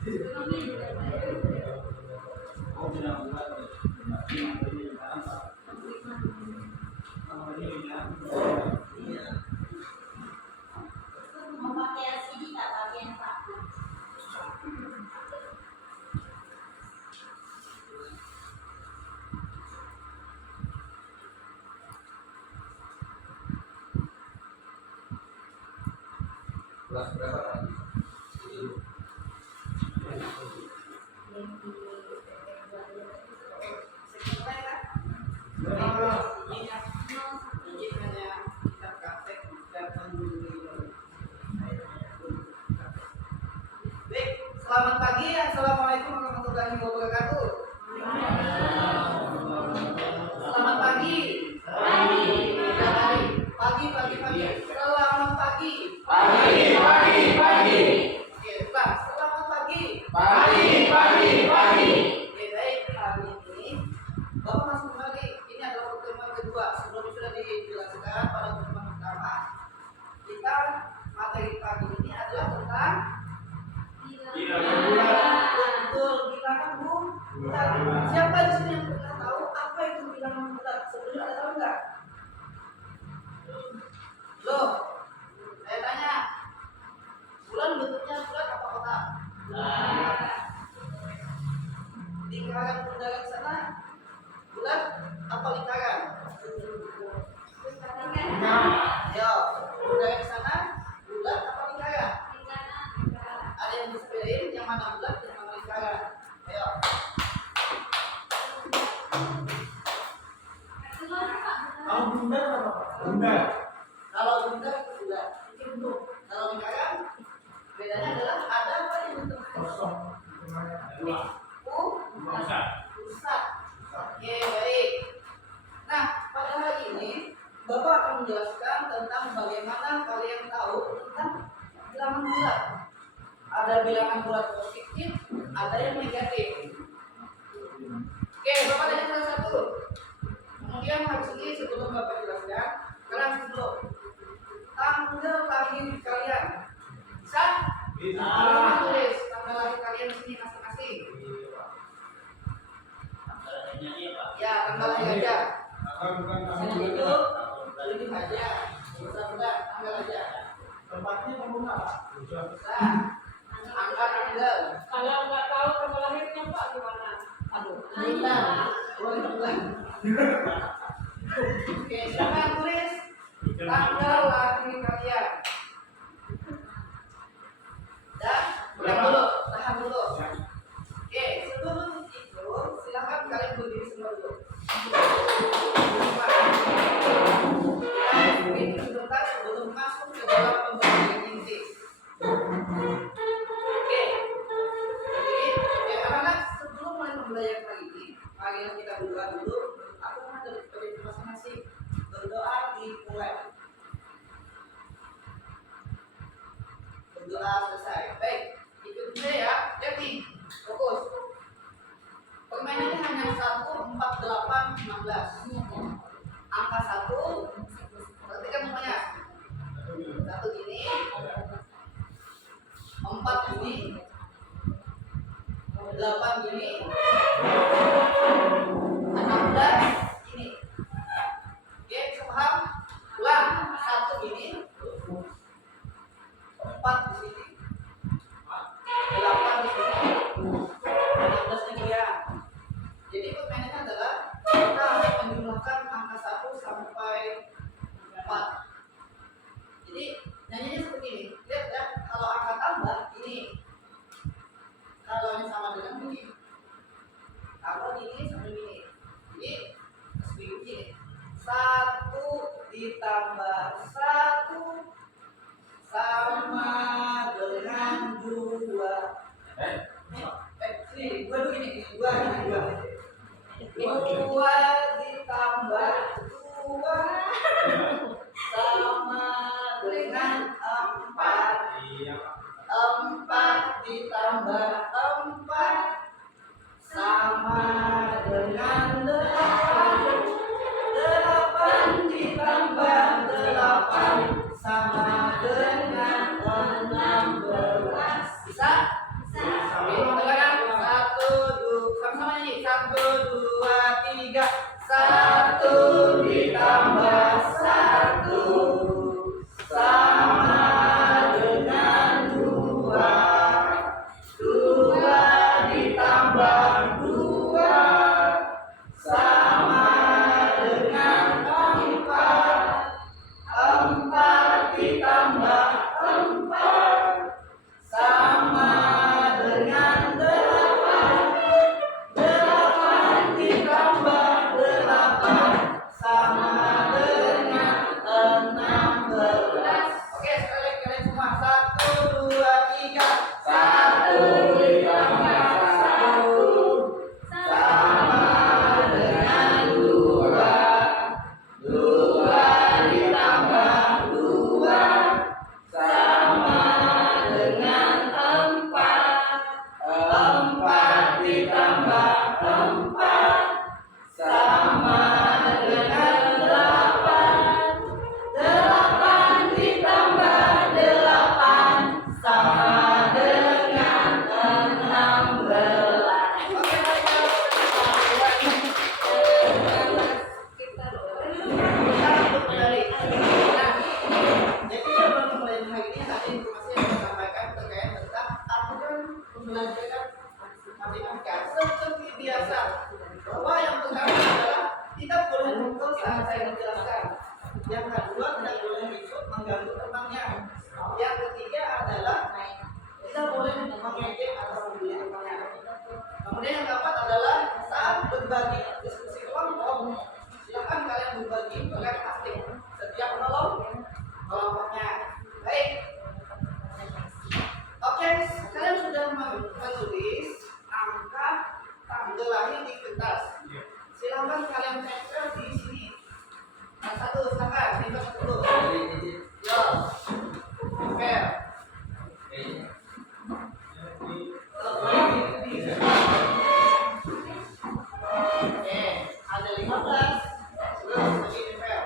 Mau pakai LCD nggak pakai yang Pak? Kelas berapa tadi? Selamat pagi, assalamualaikum warahmatullahi wabarakatuh. Selamat pagi. Pagi. Selamat pagi. Oke, Pak. Selamat pagi. Oke, baik. Hari ini Bapak masuk kembali. Ini adalah pertemuan kedua. Sebelumnya sudah dijelaskan pada pertemuan pertama. Kita materi pagi ini adalah tentang betul bilangan bulat. Siapa di sini yang pernah tahu apa itu bilangan bulat? Sebelumnya ada tahu nggak? Loh, saya tanya, bulan bentuknya bulat apa kotak? Lingkaran bundaran sana bulat apa lingkaran? Yo, bundaran sana bulat apa lingkaran? Ada yang bisa bedain yang mana bulat yang mana lingkaran? Ayo. Kalau bundar apa Pak? Bundar. Kalau bundar itu bulat, ini bentuk. Kalau lingkaran bedanya adalah ada apa yang bentuk Kosong. Dua. Pusat. Oke, baik. Nah, pada hari ini Bapak akan menjelaskan tentang bagaimana kalian tahu tentang bilangan bulat. Ada bilangan bulat positif, ada yang negatif. Oke, Bapak tanya salah satu. Kemudian habis ini sebelum Bapak jelaskan, kalian dulu tanggal lahir kalian. Bisa? Bapak tulis tanggal lahir kalian di sini masing-masing. Ya, tanggal lahir aja. Sini itu tulis aja. Bisa tanggal aja. Tempatnya pembuka Pak. Bisa. Angka tanggal. Kalau nggak tahu tanggal lahirnya Pak gimana? Aduh, bulan. Oke, silakan tulis tanggal lahir kalian. Dan tahan dulu. Oke, sebelum itu silakan kalian berdiri semua dulu. Kita ini sebentar sebelum masuk ke dalam pembagian inti. Oke, jadi anak-anak sebelum mulai pembelajaran kali ini, mari kita berdoa dulu. Aku mohon dari masing-masing berdoa dimulai. Berdoa selesai. Baik, ikut saya ya. Lihat nih, fokus. Permainannya hanya 1, 4, 8, 16. Angka 1, perhatikan semuanya. 1 gini, 4 gini, 8 gini, 16 gini. Oke, bisa paham? Ulang, 1 gini, 4 di sini, 8 di sini, 16 ini ya. Jadi permainannya adalah kita harus menjumlahkan angka 1 sampai 4. Jadi nyanyinya seperti ini. Lihat ya, kalau angka tambah ini, kalau ini sama dengan ini, tambah ini sama ini. Jadi seperti ini. 1 ditambah 1 sama dengan 2. Ini 2 dulu ini. 2 ditambah 2 sama dengan 4. 4 ditambah 4 sama dengan 8. 8 ditambah 8 sama dengan 16. Bisa? Bisa. melanjutkan matematika seperti biasa. Bahwa yang pertama adalah tidak boleh mukul saat saya menjelaskan. Yang kedua tidak boleh ikut mengganggu temannya. Yang ketiga adalah tidak boleh mengejek atau membuli temannya. Kemudian yang keempat adalah saat berbagi diskusi kelompok, silakan kalian berbagi dengan aktif setiap kelompoknya. Baik. Oke, kalian sudah menulis angka tanggal lahir di kertas. Silakan kalian tempel di sini. Yang satu silakan tempel dulu. Yo, tempel. Oke, ada 15. Terus lagi tempel.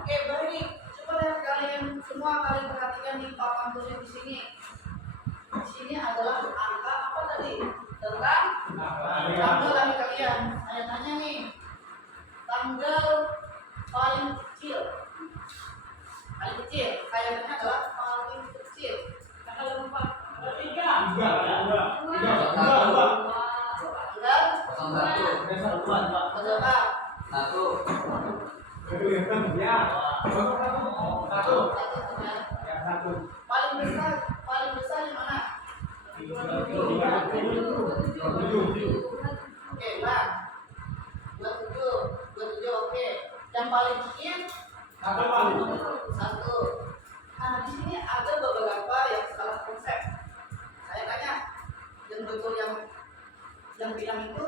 Oke, baik. Coba lihat kalian semua, kalian perhatikan di papan tulis di sini. Di sini adalah angka apa tadi? Tentang tanggal lahir kalian. Saya tanya nih, tanggal paling kecil. Paling kecil. Kayaknya adalah paling kecil. Tanggal 4, tanggal 3. Tiga. Tanggal berapa? Satu. Kelihatan ya. Satu. Ya, satu. Paling besar di mana? Oke, Bang. 27, oke. Yang paling kecil? Satu. Nah, di sini ada beberapa yang salah konsep. Saya tanya, yang betul yang bilang itu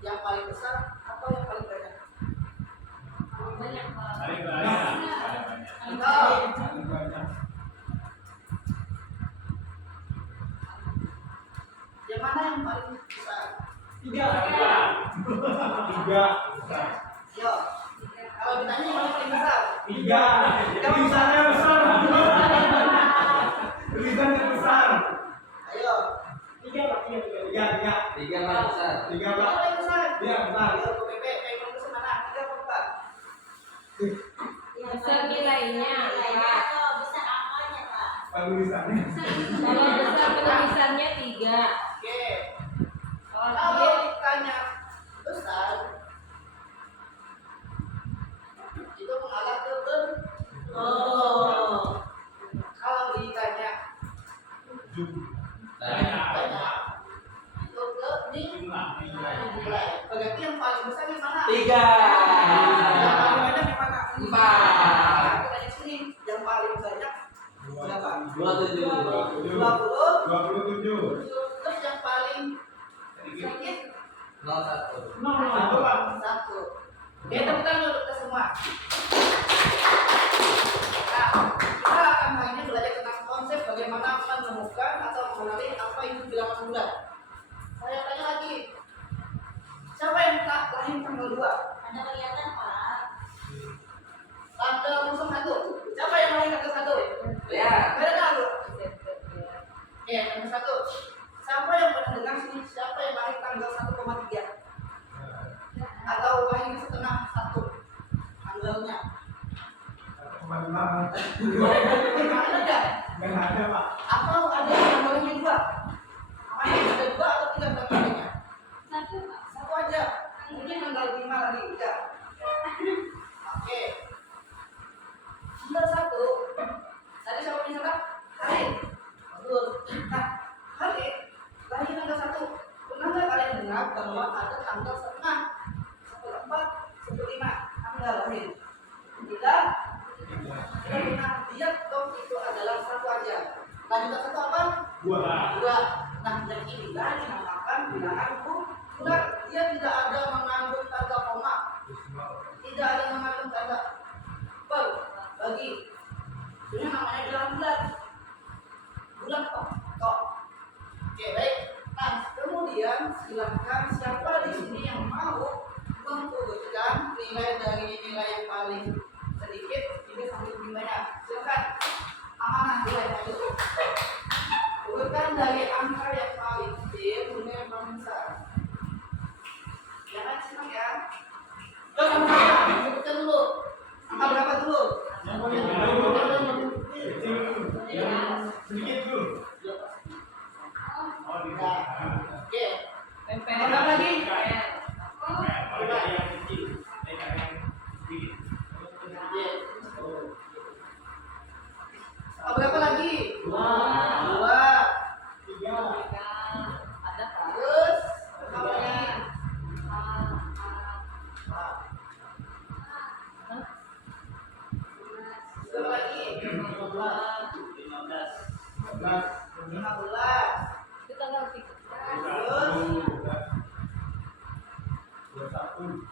yang paling besar atau yang paling banyak? Banyak Paling banyak. Tahu? Paling banyak. Yang mana yang paling besar? Tiga. Yo. Kalau ditanya yang mana paling besar? Tiga. Tulisannya besar. Tulisannya besar. Ayo. Tiga. Tiga paling besar. Tiga, Yang Pak. paling besar? Iya, besar. Ayo, PP, yang paling besar mana? 3 atau 4? Besar nilainya, Pak. atau besar angkanya, Pak? Tulisannya. Kalau besar penulisannya 3. Oke. Kalau Kalau ditanya besar, itu mengarah ke Oh. Kalau ditanya banyak, itu ke nilai. Berarti yang paling besar yang mana? Tiga. Yang paling banyak yang mana? 4. Aku tanya sini, yang paling banyak berapa? 27. 20. 27. Terus yang paling sedikit 01. Satu, Pak. 1. Oke, tepuk tangan untuk kita semua. Nah, kita akan hari ini belajar tentang konsep bagaimana menemukan atau mengenali apa itu bilangan bulat. Saya tanya lagi, siapa yang lahir tanggal 2? Anda kelihatan, Pak? Tanggal 01. Siapa yang lahir tanggal 1? Ya. Ada tahu? Oke, tanggal 1. Siapa yang pernah dengar sini? Siapa yang lahir tanggal 1,3? Atau lahir setengah 1 tanggalnya? Kemana? Ada nggak? Nggak ada, Pak. Atau ada tanggalnya 2? Mana ada 2 atau 3 tanggalnya? Satu, Pak. Satu aja. Mungkin tanggal 5 lagi, enggak. Oke. Tanggal 1. Tadi siapa yang salah? Hari. Betul. Nah, hari lahir tanggal 1. Pernah nggak kalian dengar bahwa ada tanggal setengah, 1/4, 1/5 tanggal lahir? Tidak. Tidak pernah. Dia dong itu adalah satu aja. Lanjutan satu apa? Dua. 2. Nah, yang inilah dinamakan bilangan bulat. Dia tidak ada mengandung tanda koma, tidak ada mengandung tanda per, bagi. Oke, baik. Nah, kemudian silakan siapa di sini yang mau mengurutkan nilai dari nilai yang paling sedikit hingga sampai paling banyak. Silakan. Amanah nilai itu. Urutkan dari angka yang paling kecil hingga yang paling besar. Jangan senang ya. Yuk sama-sama, urutkan dulu. Angka berapa dulu? Yang paling kecil sedikit dulu. Oh, di Nah, oke. Pempek. Tambah lagi. Kalau yang kecil, yang sedikit. Oke. Berapa lagi? Dua. Dua. Tiga. Ada Pak? Terus berapa lagi? Berapa lagi? 15. 15. Itu tanggal 3. Terus 21.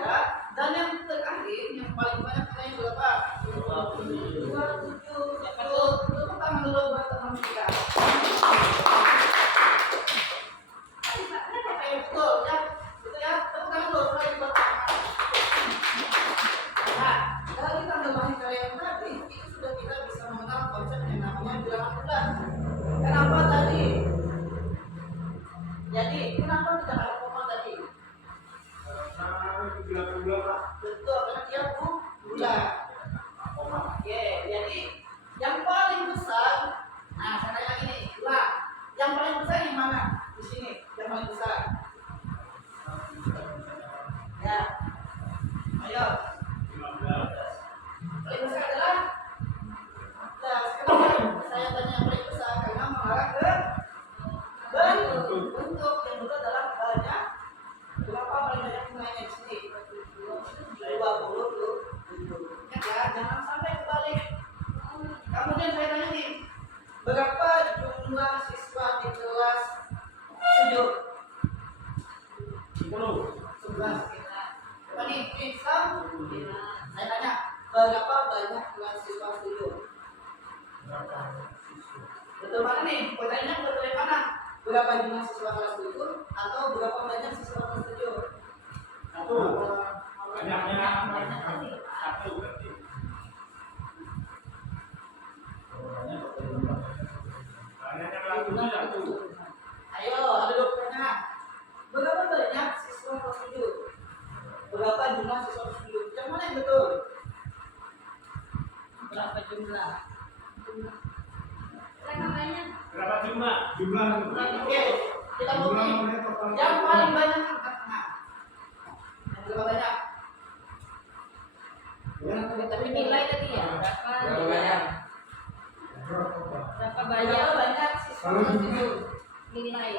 ya. Dan yang terakhir yang paling banyak nilainya berapa? 27. Betul. Tepuk tangan dulu buat teman kita. Betul ya. Betul ya. Tepuk tangan dulu lagi buat teman. Nah, dari tambahan nilai yang tadi itu sudah kita bisa mengenal konsep yang namanya bilangan bulat. Kenapa tadi? Jadi, kenapa tidak ada koma tadi? Betul, karena dia bulat. Oke, jadi yang paling besar, nah saya tanya lagi nih, bulat. Yang paling besar yang mana? Di sini, yang paling besar. Ya, ayo. Paling besar adalah. Nah, sekarang saya tanya yang paling besar karena mengarah ke bentuk yang betul adalah banyak. Berapa paling banyak nilainya di sini? 27. Ya, jangan sampai kebalik. Kemudian saya tanya nih, berapa jumlah siswa di kelas 7? 11. Apa nih? Saya tanya, berapa banyak kelas siswa 7? Betul mana nih? Pertanyaannya betul yang mana? Berapa jumlah siswa kelas 7 atau berapa banyak siswa kelas 7? Satu. Banyaknya satu berarti. Banyaknya kelas 7 satu. Ayo, ada dua pertanyaan. Berapa banyak siswa kelas 7? Berapa jumlah siswa kelas 7? Yang mana yang betul? Berapa jumlah? Berapa banyak? Berapa jumlah? Jumlah. Oke, kita bukti. Yang paling banyak angkat tengah. Yang berapa banyak? Tapi nilai tadi ya berapa? Berapa banyak? Berapa Berapa banyak banyak siswa kelas 7? nilai?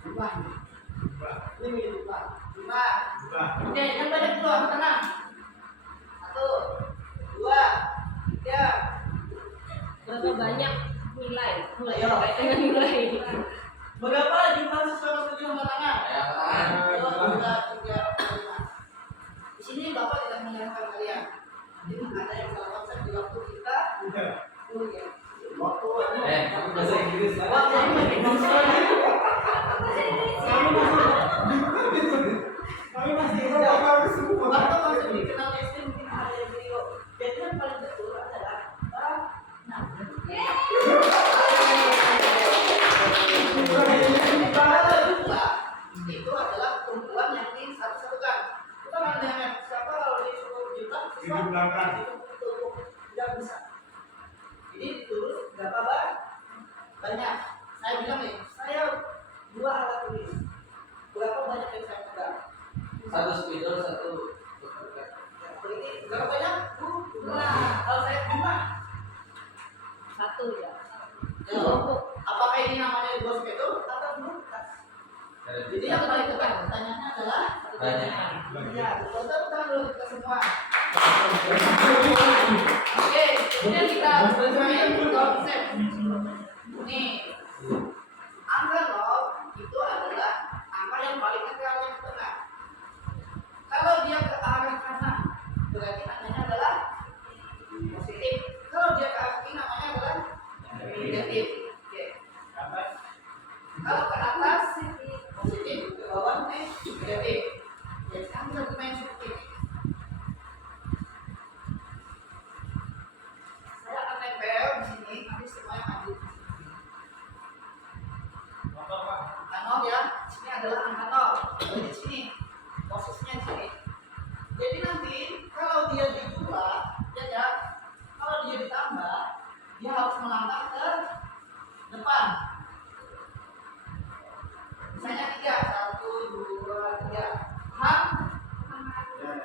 Jumlah. Ini jumlah. 5. Oke, yang banyak dulu angkat tengah. 1, 2, 3. Berapa banyak nilai? Ayo. Terkait dengan nilai. Berapa jumlah siswa kelas 7 angkat tangan? Ayo, tangan. 2, 3, 4, 5. Di sini Bapak tidak menyalahkan kalian. Jadi ada yang salah konsep di waktu kita kuliah. Kamu bahasa Inggris lah. Waktu ini Kami masih bagus semua. waktu masih dikenal SD mungkin ada yang video. Jadi yang paling betul adalah itu adalah tumpuan yang disatu-satukan. Kita menanyakan siapa kalau disuruh jumlah siswa Dijumlahkan. itu tumpuk tidak bisa. Jadi ditulis berapa banyak. Saya bilang nih, saya 2 alat tulis. Berapa banyak yang saya pegang? Satu spidol, satu. Berarti berapa banyak? 2. Kalau saya jumlah, Satu ya. ya, apakah ini namanya 2 spidol atau 2 kertas? Jadi yang paling tepat pertanyaannya adalah Banyak. ya, betul-betul dulu kita semua. Oke, kemudian kita bermain konsep. Nih, angka 0 itu adalah angka yang paling negatif. Oke. Atas. Kalau ke atas positif, ke bawah negatif. Ya, sekarang kita bermain seperti ini. Saya akan tempel di sini, nanti semuanya maju. Motor Pak. Angka 0 ya, ini adalah angka 0. Jadi di sini, posisinya di sini. Jadi nanti kalau dia dijumlah, ya, kalau dia ditambah, dia harus melangkah ke depan. Misalnya 3, 1, 2, 3. Paham?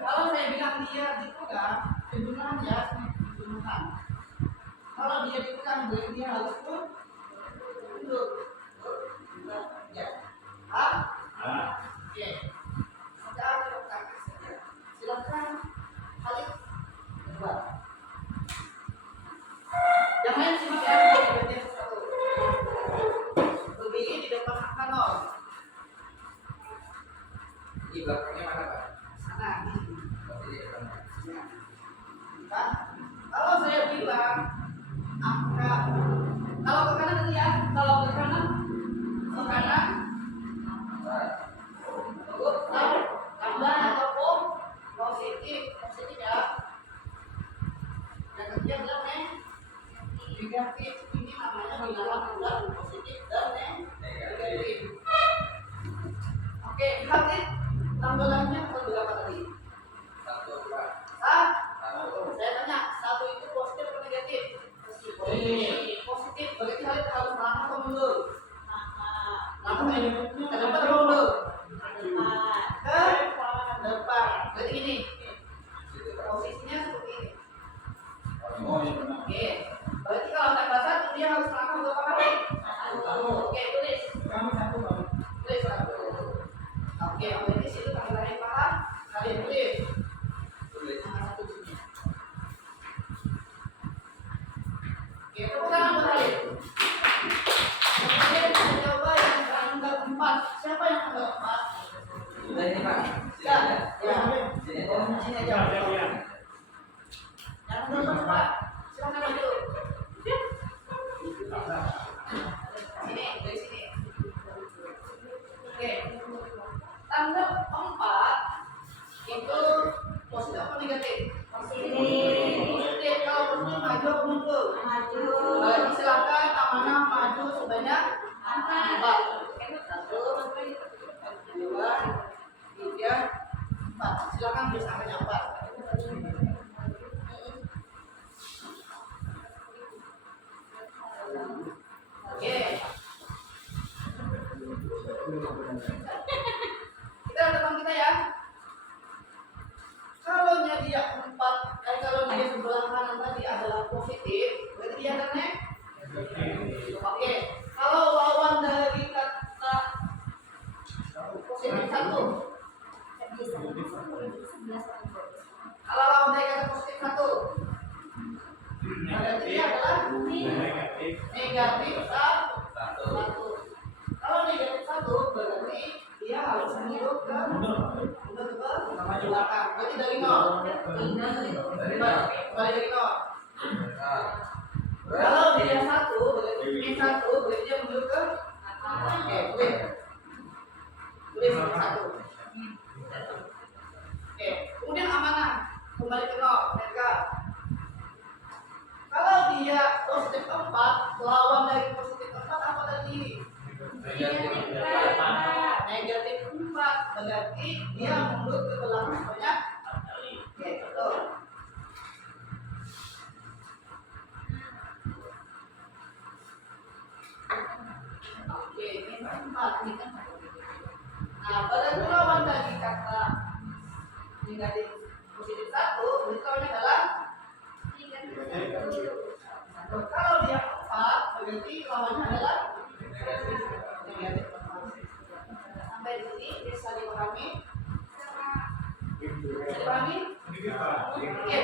Kalau saya bilang dia dipegang, kejumlahan ya, kejumlahan. Kalau dia dipegang, berarti dia harus mundur. Ya. Paham? Ah. Oke. Sekarang kita praktek saja. Silakan balik. Coba. Yang lain simak ya, bagian satu. Lebih di depan angka 0. Di belakangnya mana Pak? Sana. Berarti di depannya. Ya. Kan? Kalau saya bilang angka, kalau ke kanan nanti ya, kalau ke kanan, tambah ataupun positif ya. Yang ketiga adalah negatif. Ini namanya bilangan bulat positif dan negatif. Oke, berarti tambalannya berapa tadi? 1 Pak. Saya tanya, 1 itu positif atau negatif? Positif. Berarti kalian harus melangkah atau mundur? Langkah ke depan atau mundur? Ke depan. Berarti ini posisinya seperti ini. Oh, iya. Oke. Berarti kalau tambah 1 dia harus melangkah berapa kali? Oke, tulis. Kami satu Pak. Tulis 1. Oke, berarti situ tambahannya paham? Kalian tulis. Tulis. Angka 1 sini. Oke, tepuk tangan buat kalian. Kemudian kita coba yang angka 4. Siapa yang angka 4? Udah ini Pak. Ya, Sini ya. aja. Sini aja. Sini Ya, aja. ya, ya. Yang nomor 4. Silakan maju. Sini, dari sini. Oke. Tanda 4 itu positif atau negatif? Positif. Kalau positif maju atau mundur? Berarti silakan amanah maju sebanyak 4. 1, 2, 3, 4. Silakan bisa sampai 4. Oke. Kita depan kita ya. Kalau dia 4, kalau dia sebelah kanan tadi adalah positif, berarti dia ada negatif. Oke. Kalau lawan dari kata positif 1, kalau lawan dari kata positif 1, berarti dia adalah Negatif. negatif 1. 1. Kalau negatif 1 berarti dia harus mundur ke belakang. Berarti dari 0. Dari Dari 0. Nah. Kalau dia 1 berarti min 1 berarti dia mundur ke oke, tulis. Tulis 1. Oke, kemudian amanah kembali ke 0. Mereka kalau dia positif 4, lawan dari positif 4 apa tadi? Negatif. Negatif 4, berarti dia mundur ke belakang sebanyak oke, betul. Oke, ini 4, ini kan. Nah, berarti lawan dari kata negatif positif 1, berarti lawannya adalah kalau dia 4, berarti lawannya adalah negatif. Sampai di sini bisa dipahami? Bisa dipahami? Oke.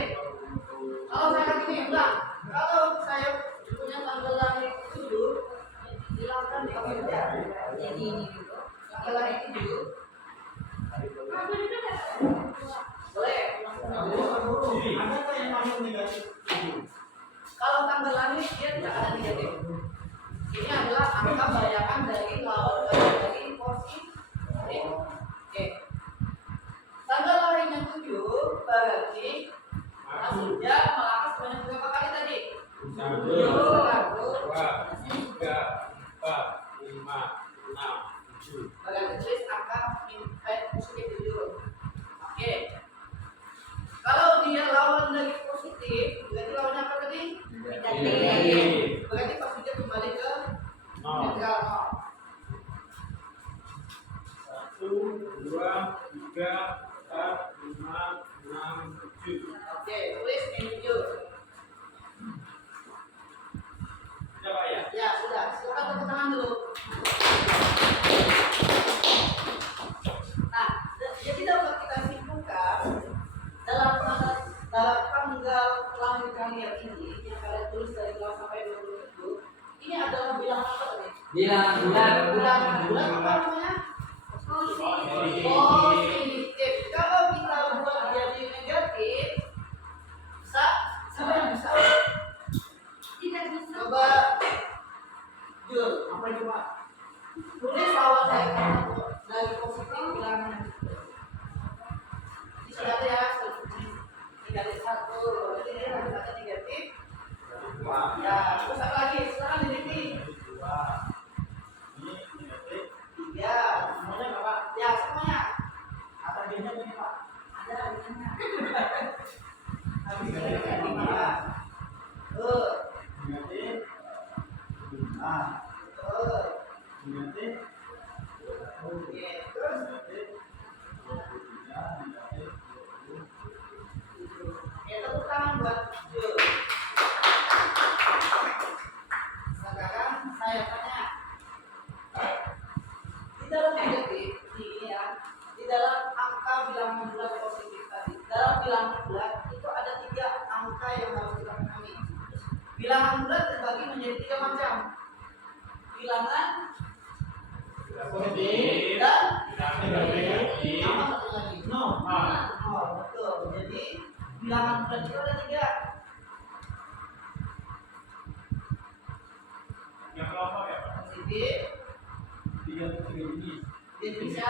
Kalau saya gini, ulang. Kalau saya punya tanggal lahir 7, silakan dikerja. Jadi ini dulu. Tanggal lahir 7. Boleh. Ada yang masuk negatif? Kalau tanggal lahir dia tidak ada negatif. Ini adalah angka bayangan dari lawan dari positif. Oke. Tanggal lahir yang 7 berarti maksudnya melangkah sebanyak berapa kali tadi? 1, 1. 2, 3, 4, 5, 6, 7. Berarti tulis angka positif dulu. Oke. Kalau dia lawan dari positif, berarti lawannya apa tadi? Negatif. Berarti positif kembali ke Nol. netral 0. 1, 2, 3, 4, 5, 6, 7. Oke, tulis menuju. Sudah Pak ya? Ya, sudah. Silakan tepuk tangan dulu. Nah, jadi dapat kita simpulkan dalam tanggal lahir kalian ini yang kalian tulis dari 0 sampai 27 ini adalah bilangan apa tadi? Bilangan bulat. Bilangan bulat apa namanya? Positif. Kalau kita buat jadi negatif, siapa yang bisa? Tidak bisa. Coba Jul, apa coba? Tulis lawan dari positif bilangan. Ini sudah ada ya, negatif 1, berarti dia harus ada negatif. Ya, terus apa lagi? Sekarang negatif 3. Semuanya nggak Pak? Ya, semuanya. Ada D-nya ini Pak? Ada bilangan. Habis itu negatif 5. Tuh. Negatif. Tuh. Negatif. Oke, terus Negatif. 23, negatif 20. ya tepuk tangan buat Jul. Sekarang saya tanya, di dalam negatif ini ya, di dalam angka bilangan bulat positif tadi, dalam bilangan bulat itu ada 3 angka yang harus kita pahami. Bilangan bulat terbagi menjadi 3 macam. Bilangan Positif. dan Negatif. apa satu lagi? No. Oh, betul. Jadi bilangan bulat itu ada 3. Yang kelompok ya Pak? Positif, 3 jenis. dia bisa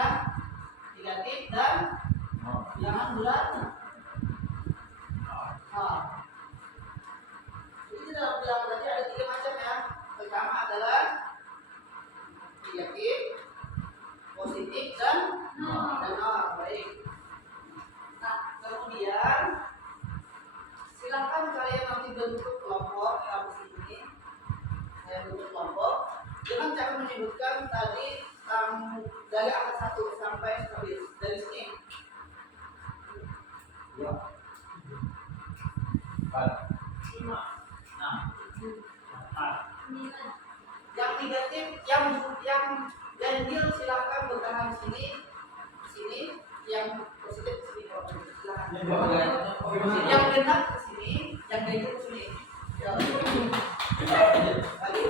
negatif dan bilangan bulat. Jadi dalam bilangan tadi ada 3 macam ya. Pertama adalah negatif, positif dan nol. Baik. Nah, kemudian silakan kalian nanti bentuk kelompok habis ini. Saya bentuk kelompok dengan cara menyebutkan tadi dari angka 1 sampai habis dari sini. 2, 4, 5, 6, 4. Yang negatif, yang ganjil silakan bertahan sini, sini. Yang positif sini. Silakan. Yang genap ke sini, yang ganjil ke sini. Ya. Bagi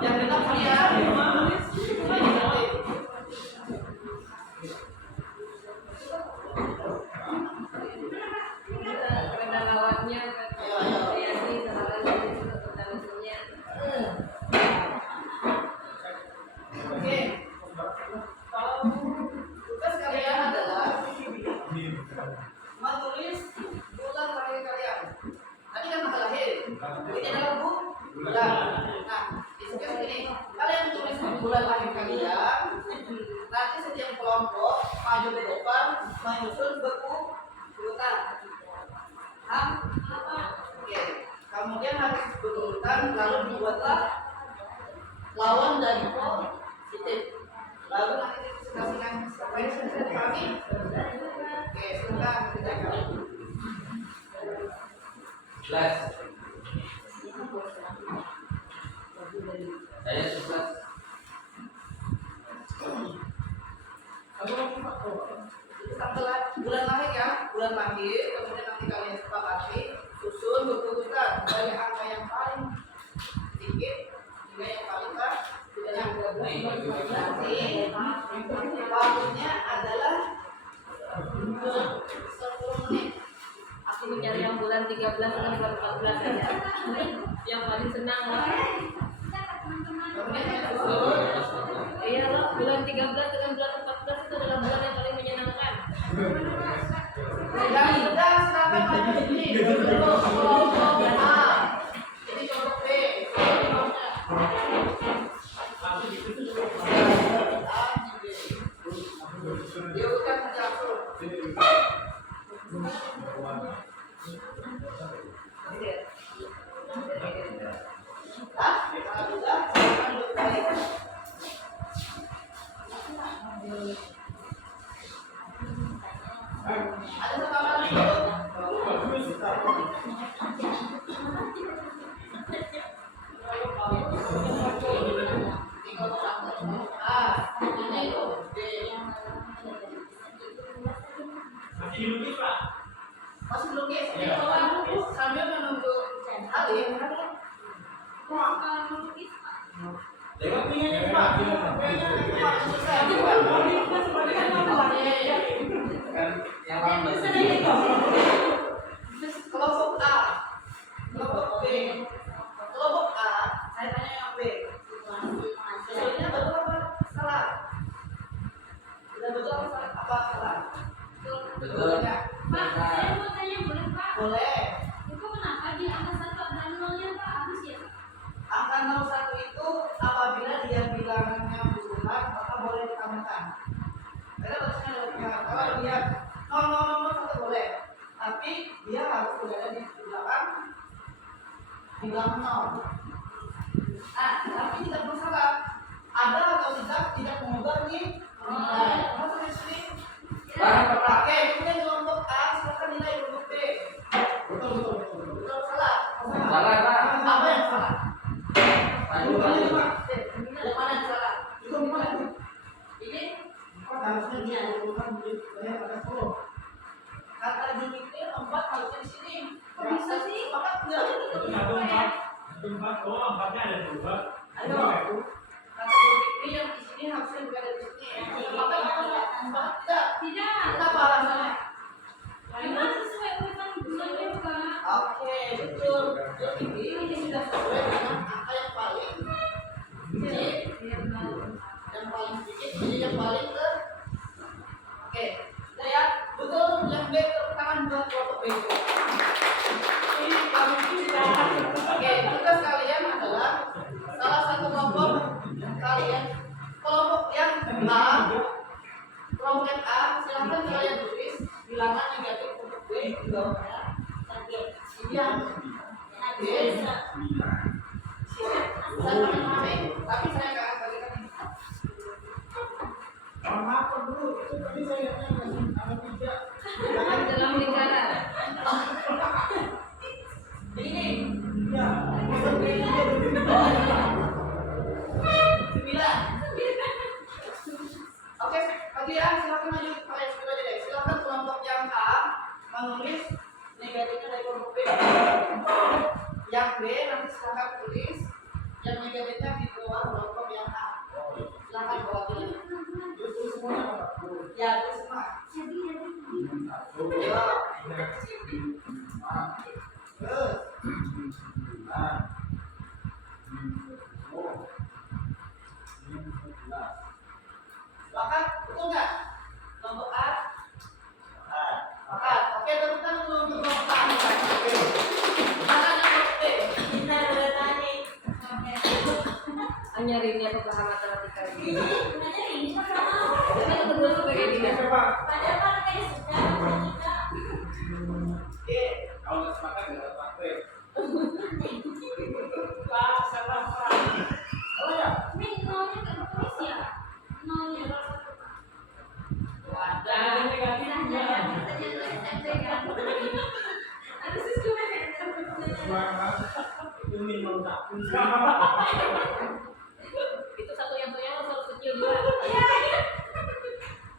yang genap kalian. Karena lawannya variasi sekarang tertentunya. Oke. Tugas kalian adalah menulis bulan lahir kalian. Tadi kan tanggal lahir. Ini adalah bulan. Nah, isinya segini. Kalian tulis bulan lahir kalian. Nanti setiap kelompok maju ke depan, menyusun berurutan. Oke. Kemudian harus berurutan, lalu dibuatlah lawan dari positif. Lalu nanti dikasihkan sampai di sini kami. Oke, silakan kerjakan. Kelas. Saya 11. Bulan lahir ya, bulan lahir. Kemudian nanti kalian sepakati susun berurutan dari angka yang paling sedikit hingga yang paling banyak. Nanti waktunya adalah bulan 13 dengan bulan 14 saja. Yang paling senang lah. Iya loh, bulan 13 dengan bulan 14 itu adalah bulan yang paling menyenangkan. Yang sudah silakan maju sini. Kelompok A. Ini kelompok B. Dia bukan mencampur. Ada sama lagi. Masih dilukis Pak? Masih belum guys. Sambil menunggu Ali. Lewat pinggirnya Pak. Yang lama. Kelompok A, kelompok B, kelompok A. Saya tanya yang B. Sebenarnya betul apa salah? Sudah betul apa salah? Betul. Pak, saya mau tanya boleh Pak? Boleh. Itu kenapa di angka 1 ada nolnya Pak? Habis ya? Angka 01 itu apabila dia bilangannya bulan maka boleh ditambahkan. Karena batasnya adalah kalau dia 000 boleh, tapi dia harus berada di belakang bilangan 0. Nah, tapi tidak masalah. Ada atau tidak mengubah nih nilai. Masuk di sini. Oke, kemudian kelompok A silakan nilai kelompok B. Betul salah. Salah, Pak. Apa yang salah? Maju, maju. Yang mana yang salah? Ini Harusnya dia urutan banyak pada 10. kata Jupiter 4 harusnya di sini. Kok bisa sih? Maka enggak. Satu 4. Oh, 4-nya ada 2. Ayo. Kata Jupiter yang di sini harusnya juga ada di sini. Maka tidak. Tidak. Kenapa alasannya? Memang sesuai urutan bulannya Pak. Oke, betul. Jadi ini sudah sesuai dengan angka yang paling sedikit, yang paling sedikit, jadi yang paling ke. Oke, sudah ya. Betul yang B tepuk tangan buat kelompok B. Ini kami bisa. Oke, tugas kalian adalah salah satu kelompok kalian, kelompok yang A, kelompok yang A, silahkan kalian tulis bilangan negatif untuk B di bawahnya. Yang B, saya memahami, tapi saya nggak akan bagikan ini. Maaf dulu, itu tadi saya lihatnya ada 3. Dalam lingkaran. Ini Ya. 9. Oke, kalian silakan maju pakai sepeda aja deh. Silakan kelompok yang A menulis negatifnya dari kelompok B. Yang B nanti silakan tulis yang negatifnya di bawah kelompok yang A. Silakan bawa tulis. Itu semuanya Pak. Ya, itu semua. Ayo. Terus. Sepakat? Betul nggak? Kelompok A? Sepakat. Oke, tepuk tangan dulu untuk kelompok A. Silakan yang kelompok B. Kita udah tanya. Anyarinnya paham matematika ini. Sebenarnya ini sama. Tapi yang kedua tuh kayak gini. Padahal kan kayak sudah kita. Oke. Kalau nggak sepakat nggak praktek. Oh ya. Ini nolnya nggak terus ya? Nolnya. Wadah. Itu minum tak. Itu satu yang harus kecil juga.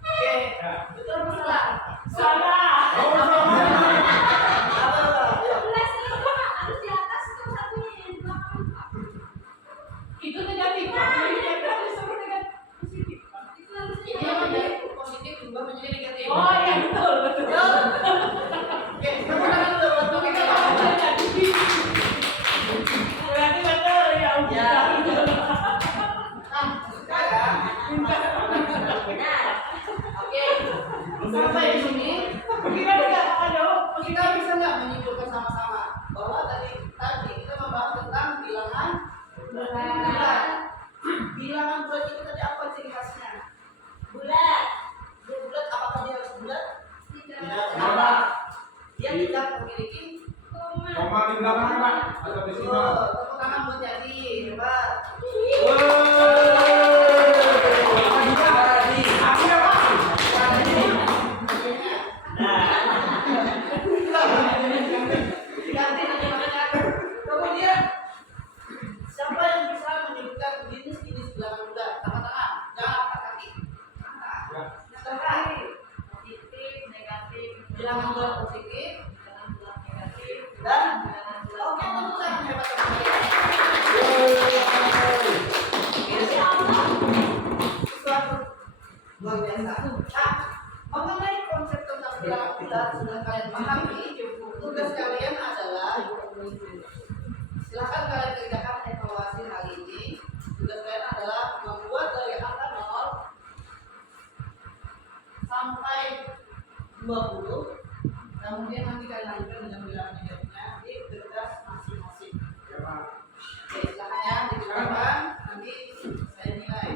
Oke. Betul apa salah? Salah. Apa? Ayo. Harus di atas itu satunya yang di belakang. Itu negatif. Itu harus di yang menjadi positif berubah menjadi negatif. Oh iya betul. Oke, tepuk tangan dulu buat kami kalian. bilangan gelap positif bilangan gelap negatif, dan bilangan gelap oke tepuk tangan hebat sekali. Sesuatu luar biasa. Nah, mengenai konsep tentang bilangan bulat sudah kalian pahami. Tugas kalian adalah silakan kalian kerjakan evaluasi hari ini. Tugas kalian adalah membuat dari angka 0 sampai 20. Kemudian nanti kalian lanjutkan dengan bilangan negatifnya di kertas masing-masing. Oke, silakan ya dikerjakan. Nanti saya nilai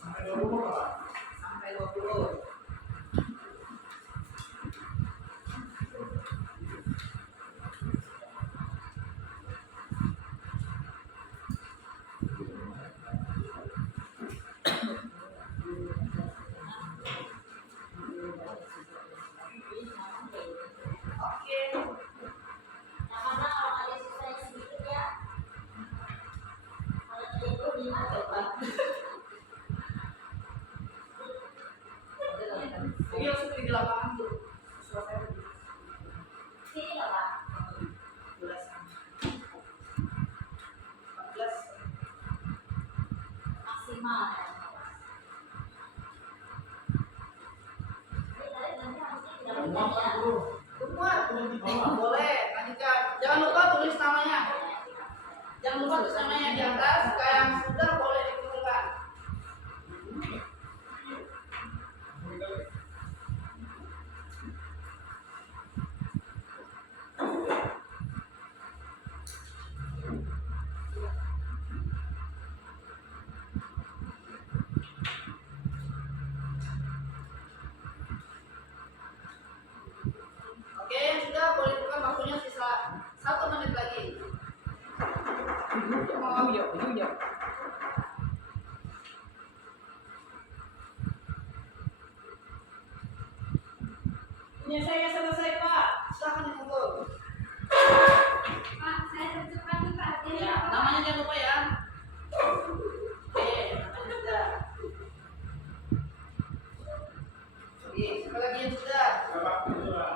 Sampai 20 Pak. sampai 20. Oke. Yang mana orang ada sisanya sedikit ya. Kalau tidak itu 5 coba. Ini langsung di lapangan tuh. Suasana Sini lah Pak. 14. Maksimal ya. Ini kalian nanti harusnya tidak lupa ya. Semua boleh lanjutkan. Jangan lupa tulis namanya. Jangan lupa tulis namanya di atas. Yang sudah boleh dikumpulkan. Oke, yang sudah boleh buka waktunya sisa 1 menit lagi. Ini saya selesai Pak. Silahkan dikumpul. Pak, saya tercepat nih Pak. Jadi Ya, apa? namanya jangan lupa ya. Oke, namanya sudah. Oke, siapa lagi yang sudah? Bapak Ketua.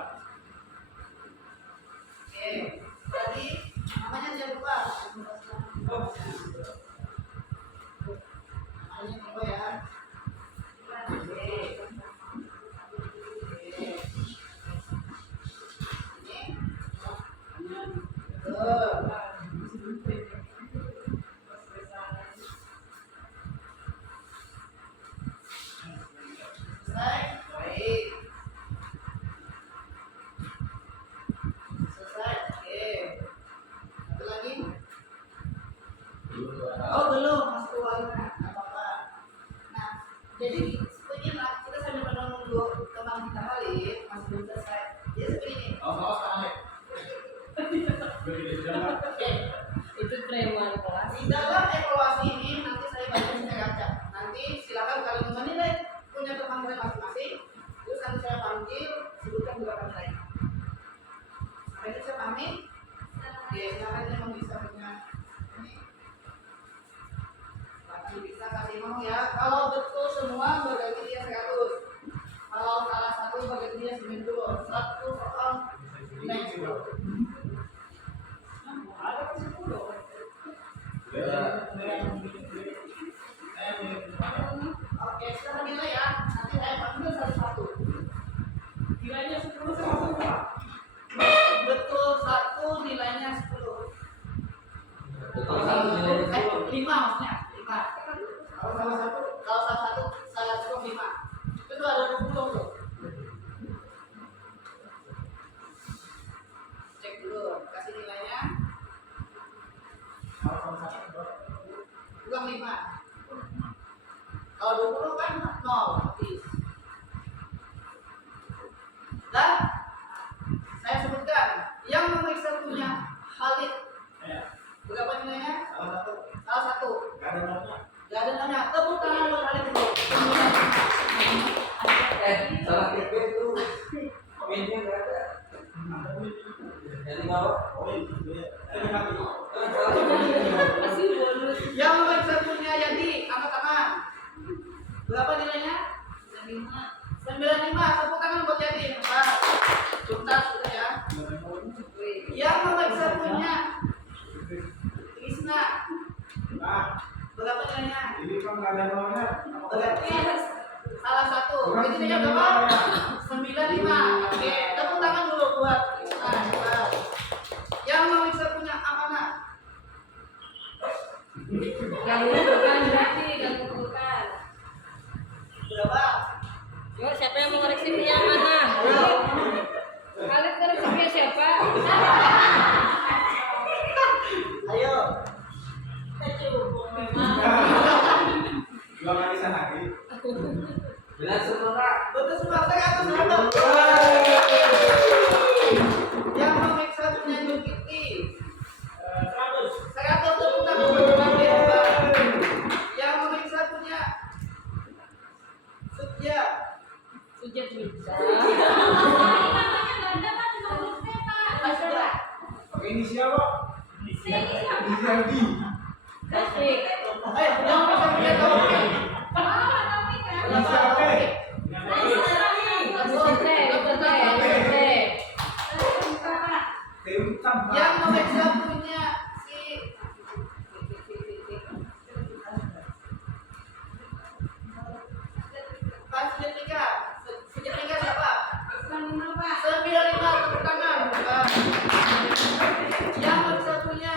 Oke, tadi namanya jangan lupa. Namanya lupa ya. Oke. Oke. Ini. Tuh. Selesai? Baik. Selesai? Oke. Satu lagi? Oh belum, masih keluarnya. Nggak apa-apa. Nah, jadi seperti ini lah, kita sambil menunggu teman kita balik, masih belum selesai. Jadi seperti ini. Awas tangan. Begitu jangan. Oke. itu preman kelas. Di dalam evaluasi ini nanti saya baca saya kaca. Nanti silakan kalian menilai punya teman kalian masing-masing. Terus nanti saya panggil sebutkan berapa nilainya. Sampai itu saya pahami. Oke, silakan yang bisa punya ini. Silakan bisa kasih mau ya. Kalau betul semua berarti dia 100. Kalau salah satu berarti dia 90. Satu soal next. Ada kan 10. Oke, sekarang nilai ya. Nanti saya panggil satu-satu. Nilainya 10 sama semua. Betul satu nilainya 10. Betul satu nilainya 10. 5 maksudnya. 5. Kalau salah satu saya cukup 5. Itu ada 20 tuh. Cek dulu, kasih nilainya. Kurang 5. Kalau 20 kan 0 habis. Dan saya sebutkan yang memeriksa punya Khalid. Berapa nilainya? Salah satu. Gak ada namanya. Tepuk tangan buat Khalid dulu. Salah PP itu poinnya nggak ada. Yang di bawah. Masih bonus. Yang memeriksa punya Yadi, angkat tangan. Berapa nilainya? 95. Tepuk tangan buat Yadi. Hebat. Inisial Pak. Inisial D. Asik. Ayo, jangan pasang dia Taufik. Inisial P. Utang Pak. Yang memeriksa punya si Pak Sejatika. Sejatika siapa? 95 tepuk tangan. Yang memeriksa punya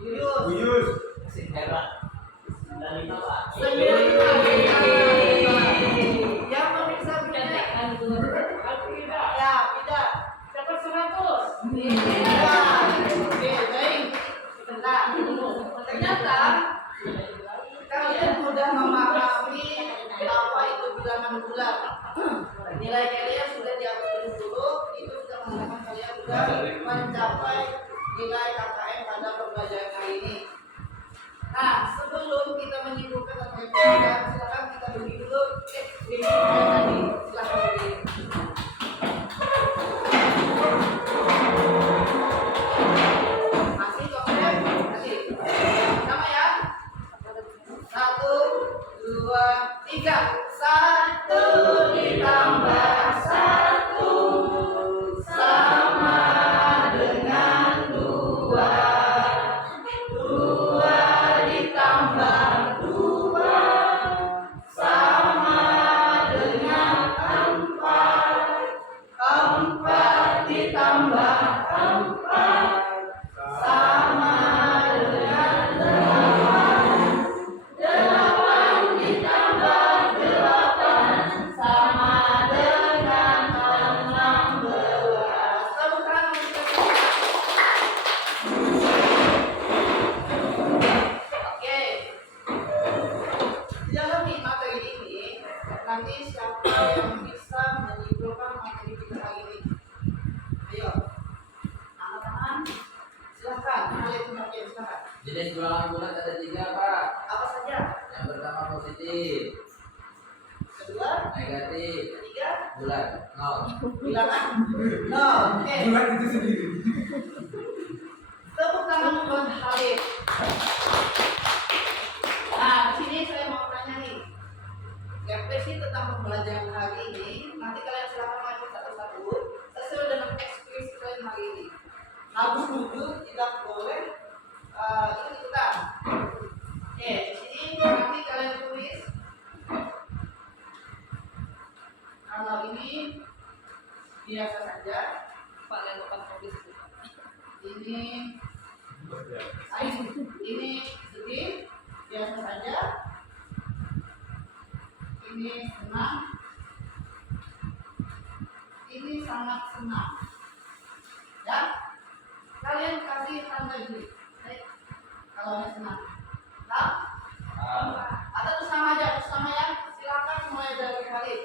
Yus. Buyus. Si Hera. Dari Pak. 95. Yang memeriksa punya ya, tidak. Dapat 100. Iya. Oke, baik. Nah, ternyata kalian sudah memahami apa itu bilangan bulat. Nilai kalian sudah di atas 70, itu sudah menandakan kalian sudah mencapai nilai KKM pada pembelajaran kali ini. Nah, sebelum kita menyimpulkan atau menyimpulkan, silakan kita beri dulu ini tadi. Silakan beri. Masih komplain? Masih. Sama ya? 1, 2, 3. 1 ditambah 1 sama dengan 2. 2 ditambah 2 sama dengan 4. 4 ditambah 4 sama dengan 8. 8 ditambah 8 sama dengan 16. Tepuk tangan untuk Oke. Di dalam materi ini nanti siapa yang bisa menyimpulkan materi kita kali ini? Ayo. Angkat tangan. Silakan. Kalian mungkin silakan. Jenis bilangan bulat ada 3 Pak. Apa saja? Yang pertama positif, Kedua, negatif, ketiga, bulat, 0. bilangan. No. Oke. Bulat itu sendiri. Tepuk tangan buat Halid. Nah, di sini saya mau tanya nih. Refleksi tentang pembelajaran hari ini. Nanti kalian silakan maju satu-satu sesuai dengan ekspresi kalian hari ini. Harus duduk, tidak boleh ikut-ikutan. Oke, di sini nanti kalian tulis. Kalau ini biasa saja. Pak Lenopan tulis. Ini ini sedih, biasa saja. Ini senang. Ini sangat senang. Ya, kalian kasih tanda dulu. Baik. Kalau yang senang, nah, atau terus sama aja, terus sama ya. Silakan mulai dari Khalid.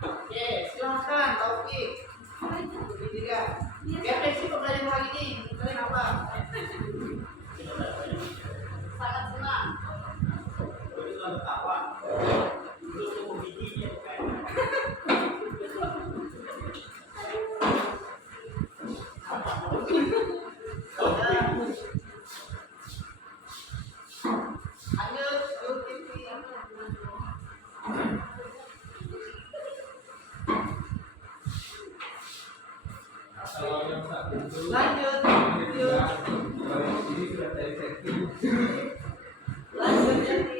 Oke, silakan Taufik. Ketiga. Refleksi pembelajaran hari ini, kalian apa? Sangat senang. Lanjut, Zulkifli. Lanjut, Ini sudah dari setting. lanjut jadi.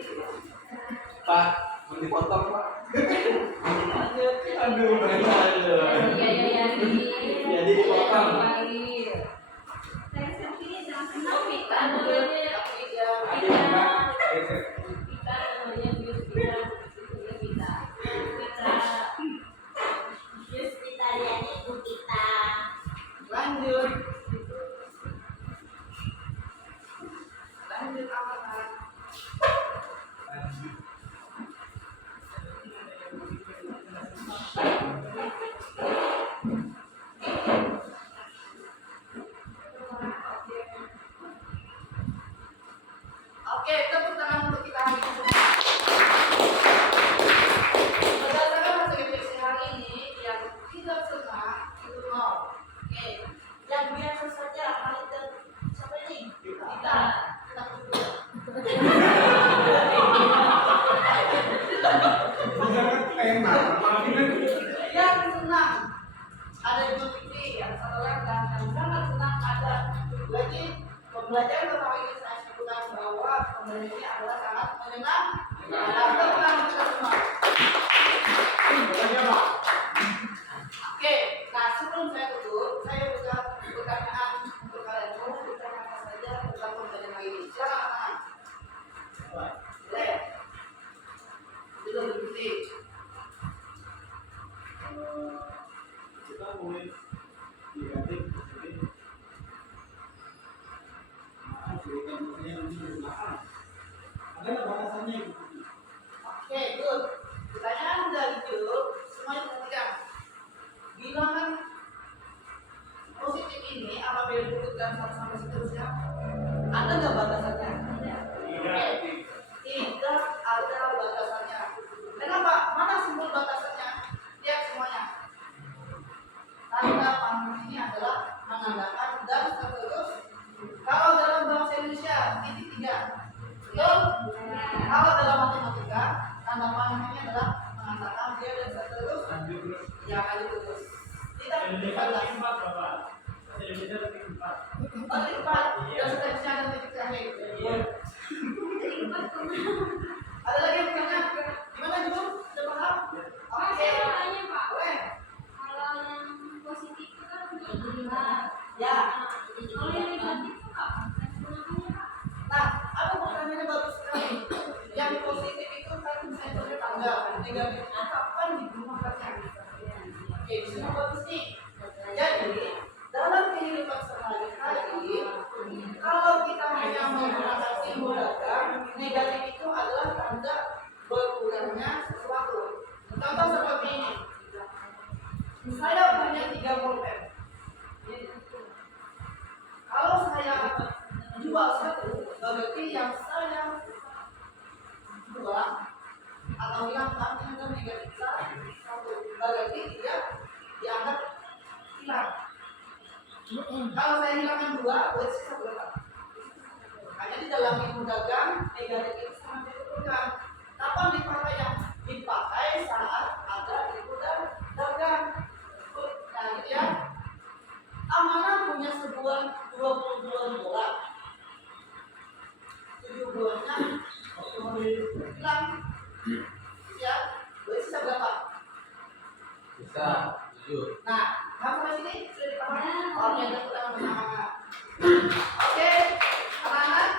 Pak, mau dipotong Pak. Lanjut. Aduh, Iya. Jadi dipotong. Saya sendiri jangan senang. Kita Lanjut. namanya. Tiga. Ada yang Pak. Kita namanya Yus kita. Kita. Yus kita lihat ibu kita. Lanjut. Lanjut apa? Pembelajaran pertama ini saya sebutkan bahwa pembelajaran ini adalah sangat menyenangkan. Tenang kita semua. Oke, nah sebelum saya tutup, saya buka pertanyaan untuk kalian. Mau bertanya apa saja tentang pembelajaran ini? Silakan. Boleh. Itu berarti. Kita mulai diganti ada batasannya. Oke, good. Pertanyaan dari Job, semuanya perhatikan. Bilangan positif ini apabila disebutkan 1 sampai seterusnya, ada nggak batasannya? Oke, tidak ada batasannya. Kenapa? Mana simbol batasannya? Lihat semuanya. Tanda panah ini adalah menandakan dan seterus. Kalau dalam bahasa Indonesia, titik 3. Betul? Kalau dalam matematika, tanda panah ini adalah mengatakan dia dan seterus. Ya, kali terus. Tidak batas. Oh, titik 4. Dan seterusnya dan titik terakhir. Ada lagi yang bertanya? Gimana Jum? Sudah paham? Pak, Oke. saya mau tanya Pak. Boleh. Kalau yang positif itu kan benar. Ya. Kalau yang negatif itu Pak, gunakannya Pak. Nah, apa pertanyaannya bagus sekali. Yang positif itu kan sensornya tanggal, negatif itu kapan digunakannya? Oke, semua bagus nih. Jadi, dalam kehidupan sehari-hari, kalau kita hanya menggunakan simbol dagang, negatif itu adalah tanda berkurangnya sesuatu. Contoh seperti ini. Saya punya 3 pulpen. Kalau saya jual 1, berarti yang saya jual atau yang kami anggap negatif 1, berarti dia dianggap hilang. Kalau saya hilangkan 2, berarti sisa berapa? Hanya di dalam ilmu dagang, negatif itu sangat dibutuhkan. Kapan dipakainya? Dipakai saat ada ilmu dagang. Nah, gitu ya. Amanah punya sebuah 20 bulan dolar. 7 bulannya hilang. Ya, berarti sisa berapa? Bisa 7. Nah, sampai sini sudah dipahami? Oke, tepuk tangan bersama. Oke, anak-anak,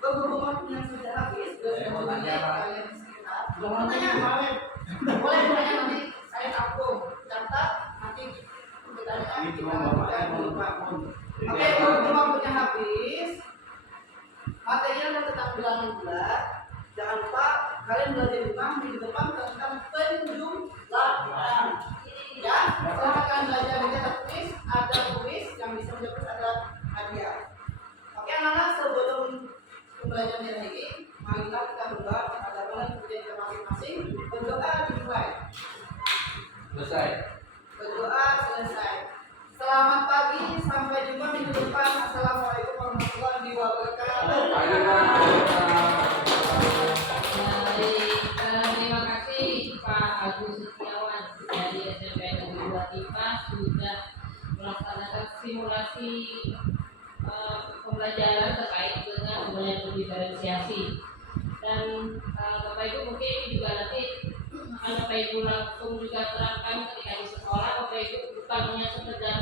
berhubungan yang sudah habis, Saya mau tanya, Pak. kalian di sekitar. Mau tanya? Boleh tanya nanti saya tampung. Catat nanti pertanyaan Ini kita cuma bapaknya lakukan mau di depan. telepon. Oke, berhubung waktunya habis, material yang tentang bilangan bulat. Jangan lupa kalian belajar di rumah di depan tentang penjumlahan. Ya, silahkan belajar di kuis, ada kuis yang bisa menjawab ada hadiah. Oke anak-anak, sebelum pembelajaran ini, marilah kita berdoa kepada Tuhan kemudian kita masing-masing berdoa dimulai. Selesai. Berdoa selesai. Selamat pagi, sampai jumpa minggu depan. Assalamualaikum warahmatullahi wabarakatuh. Baik, terima kasih Pak Agus Setiawan dari SMP Negeri 2 Tipa sudah melaksanakan simulasi pembelajaran terkait dengan pembelajaran berdiferensiasi. Dan Bapak Ibu mungkin ini juga nanti akan Bapak Ibu langsung juga terapkan ketika di sekolah. Bapak Ibu bukan hanya sekedar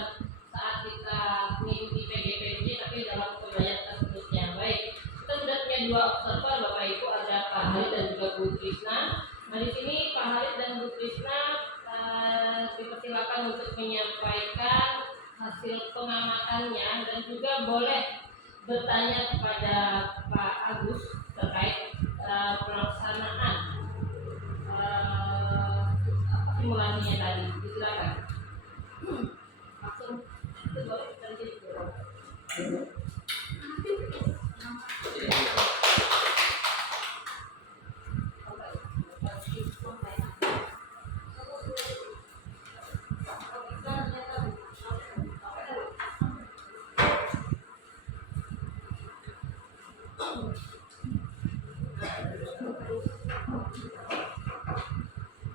saat kita mengikuti PGPJ tapi dalam pembelajaran seterusnya. Baik, kita sudah punya 2 observer Bapak Ibu, ada Pak Harit dan juga Bu Krisna. Nah di sini Pak Harit dan Bu Krisna dipersilakan untuk menyampaikan hasil pengamatannya dan juga boleh bertanya kepada Pak Agus terkait pelaksanaan simulasinya tadi. Silakan. Langsung itu boleh kita jadi.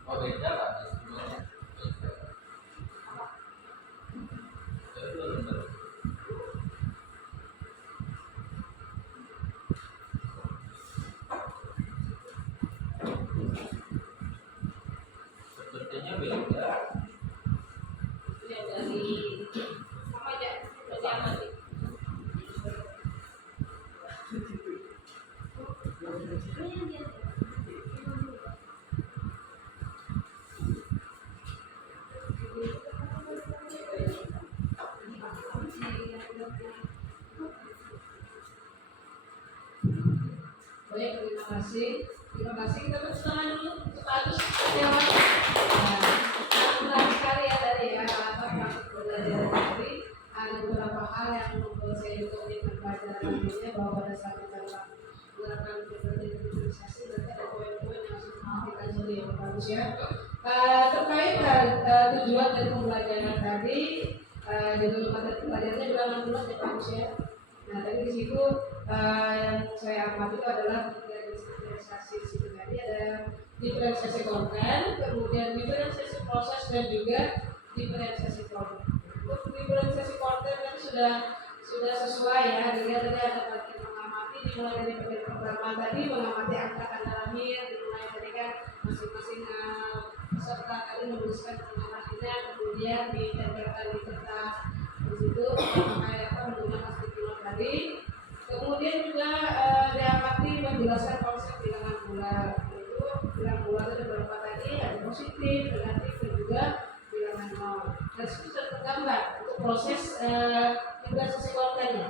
Oh beda Pak. Sebelumnya. Baik, terima kasih. Terima kasih. Kita tepuk tangan dulu untuk Agus Setiawan. Nah, sekali ya tadi ya apa praktik belajar tadi ada beberapa hal yang membuat saya juga ingin pelajaran nantinya bahwa pada saat kita melakukan digitalisasi nanti ada poin-poin yang harus diperhatikan jadi yang bagus ya. Terkait tujuan dari pembelajaran tadi judul materi pelajarannya bilangan bulat ya bagus ya. Nah tadi di situ yang saya amati itu adalah diferensiasi situ tadi ada diferensiasi konten, kemudian diferensiasi proses dan juga diferensiasi produk. Untuk diferensiasi konten kan sudah sesuai ya. Dilihat tadi ada bagian mengamati dimulai dari bagian pertama tadi mengamati angka tanda lahir, dimulai tadi kan masing-masing peserta tadi menuliskan pengalamannya, kemudian ditempelkan di kertas. Di situ kayak apa menggunakan stiker tadi. Kemudian juga diamati menjelaskan konsep bilangan bulat. Itu bilangan bulat ada beberapa tadi, ada positif, negatif dan juga bilangan nol. Dan itu sudah tergambar untuk proses diferensiasi kontennya.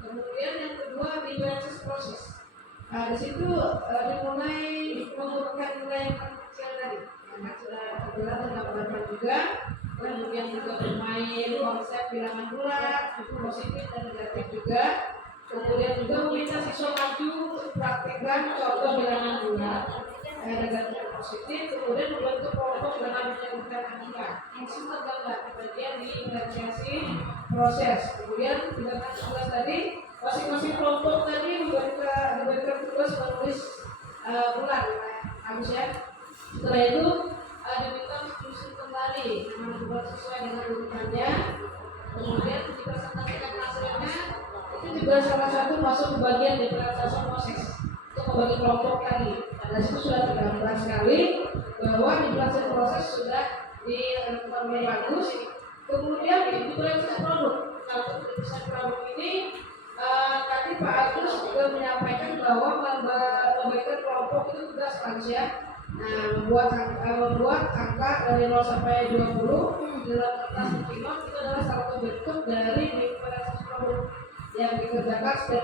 Kemudian yang kedua diferensiasi proses. Di situ dimulai mengurutkan nilai yang kecil tadi. Yang sudah terjelas tergambarkan juga. Kemudian juga bermain konsep bilangan bulat, itu positif dan negatif juga. Kemudian juga meminta siswa maju praktekkan contoh bilangan bulat negatif dan positif. Kemudian membentuk kelompok dengan menyebutkan angka. Yang sudah tergambar di bagian diferensiasi proses. Kemudian bilangan tugas tadi masing-masing kelompok tadi diberikan tugas menulis bulan habis ya. Setelah itu diminta menyusun kembali nama bulan sesuai dengan urutannya. Kemudian dipresentasikan hasilnya. Itu juga salah satu masuk ke bagian diferensiasi proses untuk membagi kelompok tadi. Dan itu sudah tergambar sekali bahwa diferensiasi proses sudah dilakukan oleh bagus. Kemudian diferensiasi produk. Nah untuk diferensiasi produk ini tadi Pak Agus juga menyampaikan bahwa membagikan kelompok itu tugas manusia. Nah, membuat angka dari 0 sampai 20 dalam kertas pinot itu adalah salah satu bentuk dari diferensiasi produk yang dikerjakan setiap